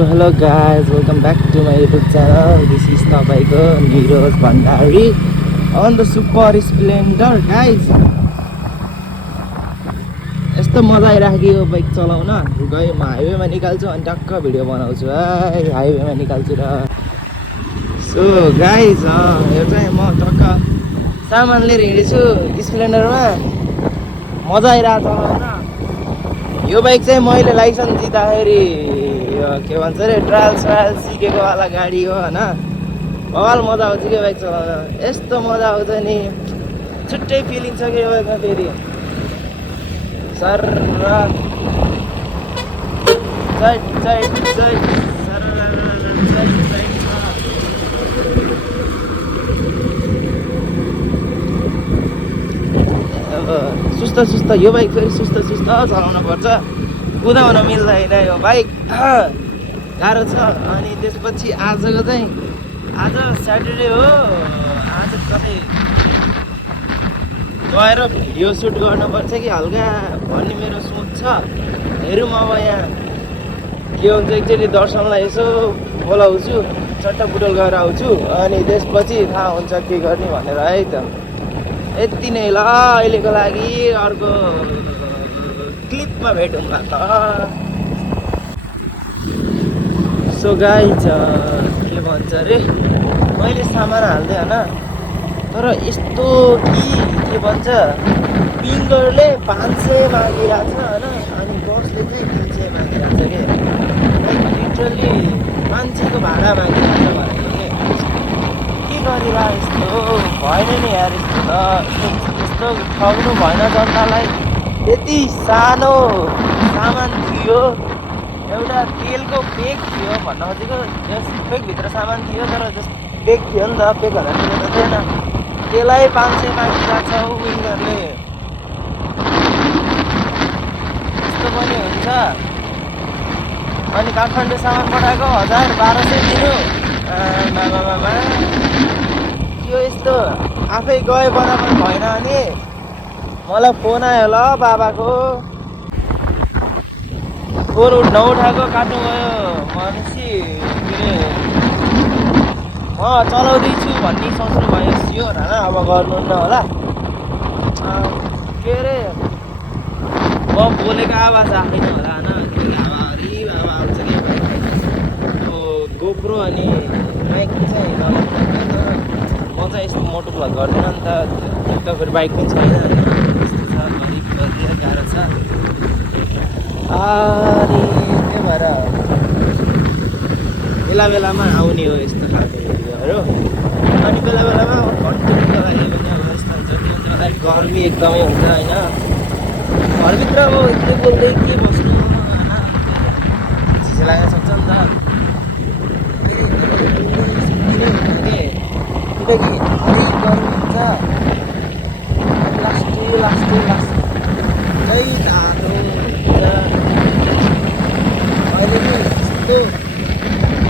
So hello guys, welcome back to my YouTube channel. This is तपाईँको Niroj Bhandari on the Super Splendor guys. यस्तो मजा आइराख्यो यो bike चलाउन। गयो म हाइवेमा निकाल्छु अनि टक्क भिडियो बनाउँछु है, हाइवेमा निकाल्छु र। सो गाइज यो चाहिँ म टक्क सामान लिएर हिँडेछु स्प्लेन्डरमा। मजा आइरहेको चलाउन। यो बाइक चाहिँ मैले लाइसेन्स दिँदाखेरि के भन्छ अरे ट्रायल सिकेको वाला गाडी हो होइन। बवाल मजा आउँछ कि बाइक चलाउन। यस्तो मजा आउँछ नि, छुट्टै फिलिङ छ कि यो बाइकमा फेरि। सर सुस्त यो बाइक फेरि सुस्त चलाउन पर्छ, कुदाउन मिल्दैन यो बाइक, गाह्रो छ। अनि त्यसपछि आजको चाहिँ आज स्याटरडे हो, आज कतै गएर भिडियो सुट गर्नुपर्छ कि हल्का भन्ने मेरो सोच छ। हेरौँ अब यहाँ के हुन्छ। एकचोटि दर्शनलाई यसो बोलाउँछु, चट्टापुटल गएर आउँछु अनि त्यसपछि थाहा हुन्छ के गर्ने भनेर है त। यति नै ल अहिलेको लागि, अर्को क्लिपमा भेटौँला त। सो गाइज के भन्छ अरे मैले सामान हाल्दै होइन, तर यस्तो के भन्छ पिङ्गरले 500 मागिरहेको छ होइन, अनि बसले चाहिँ 300 मागिरहेको छ कि लिटरली मान्छेको भाडा मागिरहेको छ भनेको के गरिरह। यस्तो भएन नि यार, यस्तो ठग्नु भएन जनतालाई। यति सानो सामान थियो, एउटा तेलको पेक थियो भन्न खोजेको। यस पेकभित्र सामान थियो तर जस पेक थियो नि त, पेक भन्दा ठुलो त थिएन। त्यसलाई 500 मागिरहेको छ विङ्गरले। यस्तो पनि हुन्छ। अनि काठमाडौँ सामान पठाएको 1000-1200 दिनु मामा त्यो यस्तो आफै गए बराबर भएन। अनि मलाई फोन आयो ल बाबाको, फोन नउठाएको काट्नु गयो मान्छे। म चलाउँदैछु भन्ने सोच्नु भयो सियोर होइन, अब गर्नुहुन्न होला। के अरे म बोलेको आवाज आएन होला होइन, आवाज आउँछ कि त्यो गोप्रो अनि माइक चाहिँ म चाहिँ यस्तो मोटो भ्लग गर्दैन नि त फेरि बाइक पनि छैन। यस्तो छ, गरिब गाह्रो छ। अनि त्यही भएर बेलामा आउने हो यस्तो खालको भिडियोहरू। अनि बेलामा कन्टेन्टको लागि पनि अब यस्तो हुन्छ कि अन्त गर्मी एकदमै हुन्छ होइन। घरभित्र अब यति बोल्दै के बस्नु होइन, चिसो लाग्न सक्छ नि त। किनकि अलिक गर्मी हुन्छ, लास्टै तातो हुन्छ। अहिले चाहिँ यस्तो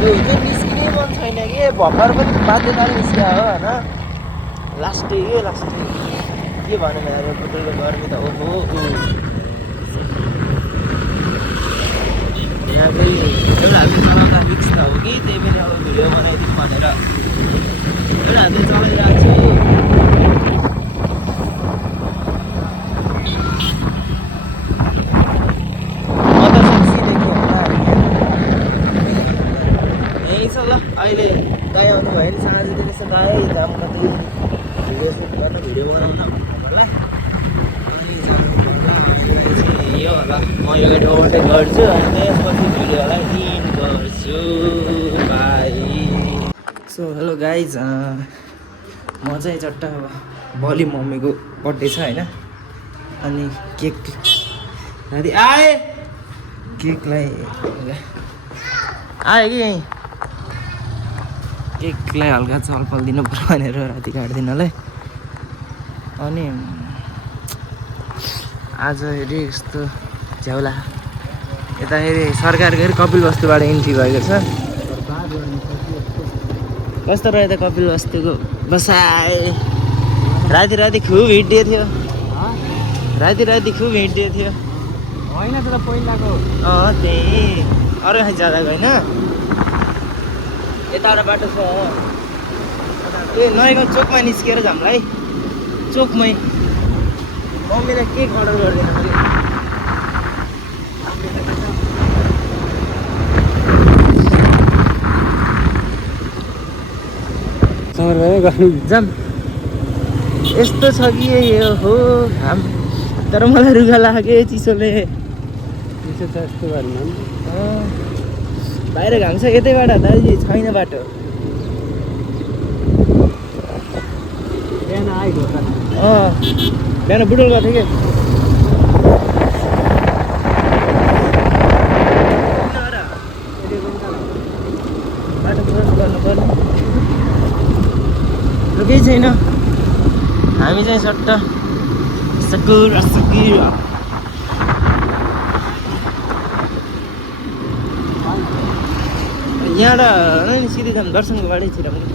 यो निस्किनै मन छैन कि, भर्खर पनि बाध्यताले निस्किया हो होइन। लास्टै के भनौँ यार, पेट्रोलको गर्मी त ओहो। यहाँ फेरि एउटा हातले चलाउँदा रिक्स त हो कि, त्यही पनि अब भिडियो बनाइदिउँ भनेर एउटा हातले चलाइरहेको छु। ल अहिले दाइ आउनु भयो नि, साँझदेखि यसो दाइ जाम कतै भिडियो सुट गर्न, भिडियो बनाउन भन्नुलाई। अनि यो होला म यो गाडी ओभरटेक गर्छु अनि त्यसपछि भिडियोलाई इन्ड गर्छु। बाई। सो हेलो गाइज, म चाहिँ चट्टा बलि मम्मीको बर्थडे छ होइन। अनि केक राति आए, केकलाई आयो कि यहीँ केकलाई हल्का चलपल दिनु पर्यो भनेर राति काट्दिनलाई। अनि आज हेरि यस्तो झ्याउला यताखेरि सरकारको कपिल वस्तुबाट इन्ट्री भएको छ। कस्तो रह्यो त कपिल वस्तुको बसाइ। राति खुब हिँडिदिएको थियो, राति खुब हिँडिदिएको थियो होइन त पहिलाको। त्यही अरू कहीँ जाँदा होइन यताबाट बाटो छ ए नयाँ चोकमा निस्किएर जाउँला है चोकमै मम्मीलाई केक अर्डर गरिदिनु पऱ्यो जाम यस्तो छ कि यो हो घाम तर मलाई रुगा लाग्यो चिसोले चिसो छ यस्तो घरमा बाहिर घाम छ यतैबाट दाजु छैन बाटो बिहान आएको बिहान बुटोल गएको थियो कि बाटो क्रस गर्नुपर्ने केही छैन हामी चाहिँ सट्ट सकुर सकुर यहाँबाट नि सिधै जाऊँ दर्शनको बाटैतिर पनि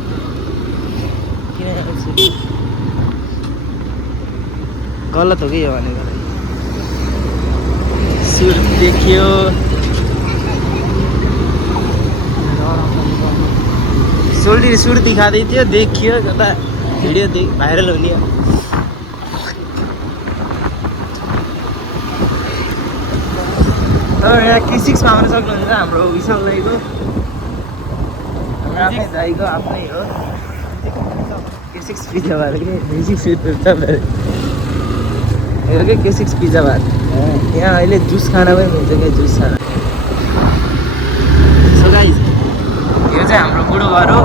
किन गलत हो कि यो भनेको सुर देखियो सुर दिखाउँदै थियो देखियो कता भिडियो भाइरल हुने यहाँ K6मा आउन सक्नुहुन्छ हाम्रो विशाल दाइको आफ्नै दाइको आफ्नै हो K6 पिज्जा बार कि K6 पिज्जा बार हो कि K6 पिज्जा बार यहाँ अहिले जुस खाना पनि हुन्छ क्या जुस खाना सो गाइस यो चाहिँ हाम्रो बुढो घर हो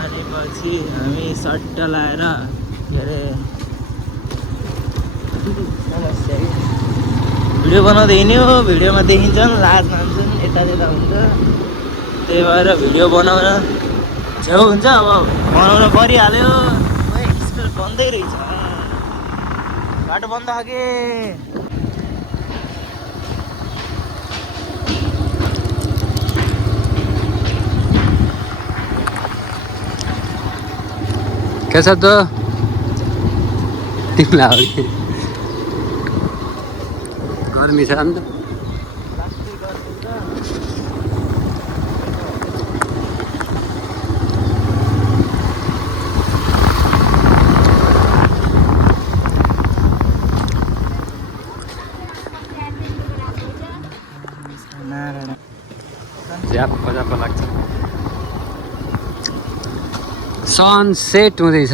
अनि पछि हामी सट्ट लाएर के अरे भिडियो बनाउँदै हिँड्यो भिडियोमा देखिन्छन् लाज मान्छन् यता त्यता हुन्छ त्यही भएर भिडियो बनाउन छेउ हुन्छ अब बनाउन परिहाल्यो स्कुल बन्दै रहेछ बाटो बन्द छ कि के छ त तिमीलाई गर्मी छ नि त झ्याप्प लाग्छ सन सेट हुँदैछ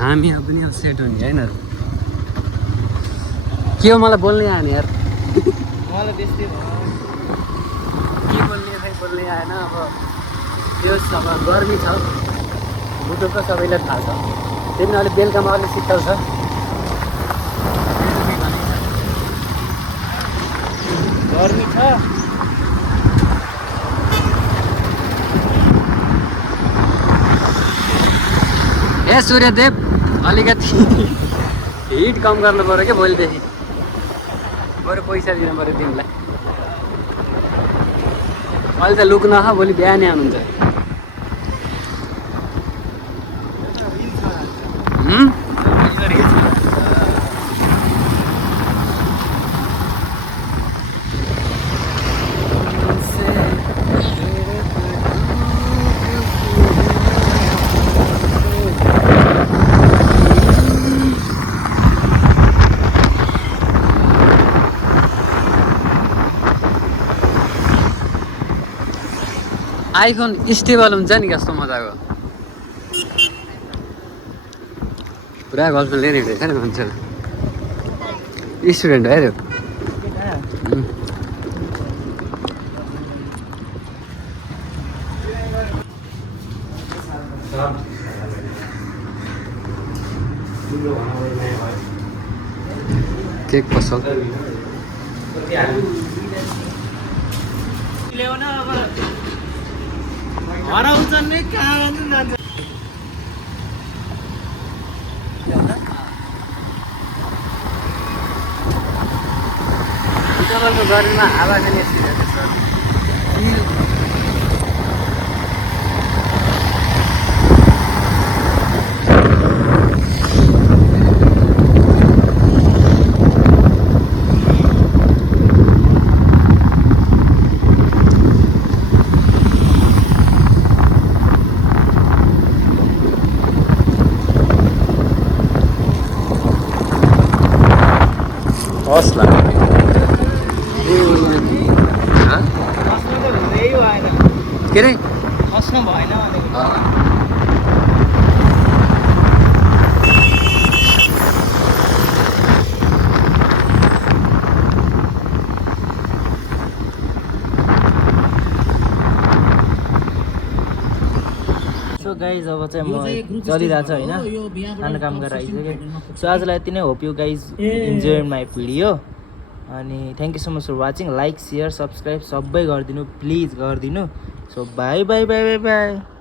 हामी पनि अब सेट हुने होइन के हो मलाई बोल्नै आएन यार मलाई त्यस्तै भयो के बोल्ने खै बोल्नै आएन अब त्यो अब गर्मी छ बुटोको सबैलाई थाहा छ त्यही पनि अलिक बेलुकामा अलिक शीतल छ गर्मी छ ए सूर्यदेव अलिकति हिट कम गर्नु पऱ्यो क्या भोलिदेखि बरु पैसा दिनु पऱ्यो तिमीलाई अहिले त लुक्न भोलि बिहानै आउनुहुन्छ आइफोन स्टेबल हुन्छ नि कस्तो मजाको पुरा गर्लफ्रेन्ड लिएर हिँडेको छ नि मान्छेहरू स्टुडेन्ट हो केक पसल ल्याउन अब हराउँछन् नै कहाँ जान्छ तपाईँको गर्मीमा हावा खाने हस् ल खस्नु त हुँदै भएन के अरे खस्नु भएन भनेको सो गाइज अब चाहिँ म चलिरहेको छ होइन खाना काम गरेर आइसकेँ सो आजलाई यति नै hope you guys enjoy my video अनि thank you so much for watching like share subscribe सबै गरिदिनु प्लिज गरिदिनु so bye bye bye bye by